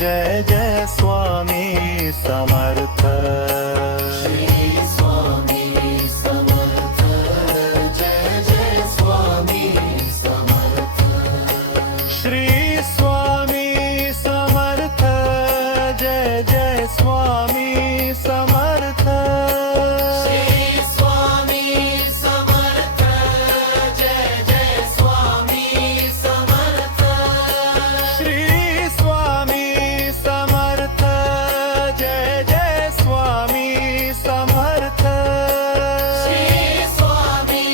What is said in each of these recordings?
Jai Jai Swami Samarth Shri Swami Samarth Jai Jai Swami Samarth Shri Swami Samarth Jai Jai Swami Samarth Shri Swami Samarth Jai Jai Swami Samarth Shri Swami Samarth Jai Jai Swami Samarth Shri Swami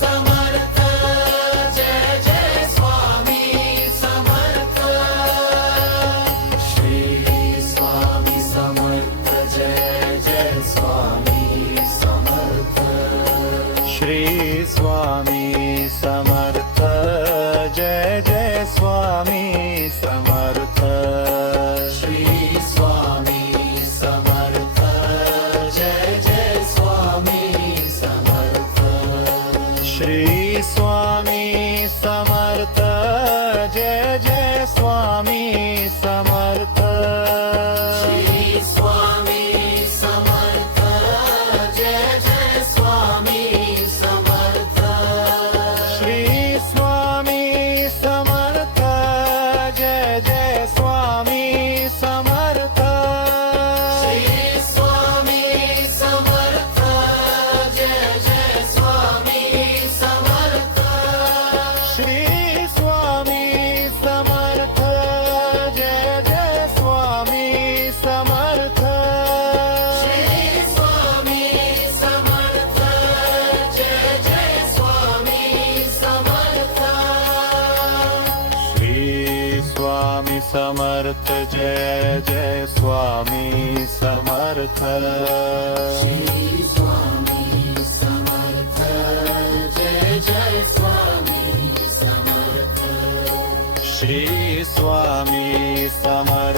Samarth Jai Jai Swami Samarth Shri Swami Samarth Jai Jai Swami Samarth Shri Swami Samarth Jai Jai Swami Samarth Shri Swami Samarth Jai Jai Swami Samarth Shri Swami Samarth Jai Jai Swami Samarth Shri Swami Samarth Jai Jai Swami Samarth Shri Swami Samarth Jai Jai Swami Samarth Shri Swami Samarth Jai Jai Swami Samarth Shri Swami Samarth Jai Jai Swami Samarth Shri Swami Samarth Jai Jai Swami Samarth Shri Swami Samarth Jai Jai Swami Samarth Shri Swami Samarth Jai Jai Swami Samarth Shri Swami Samarth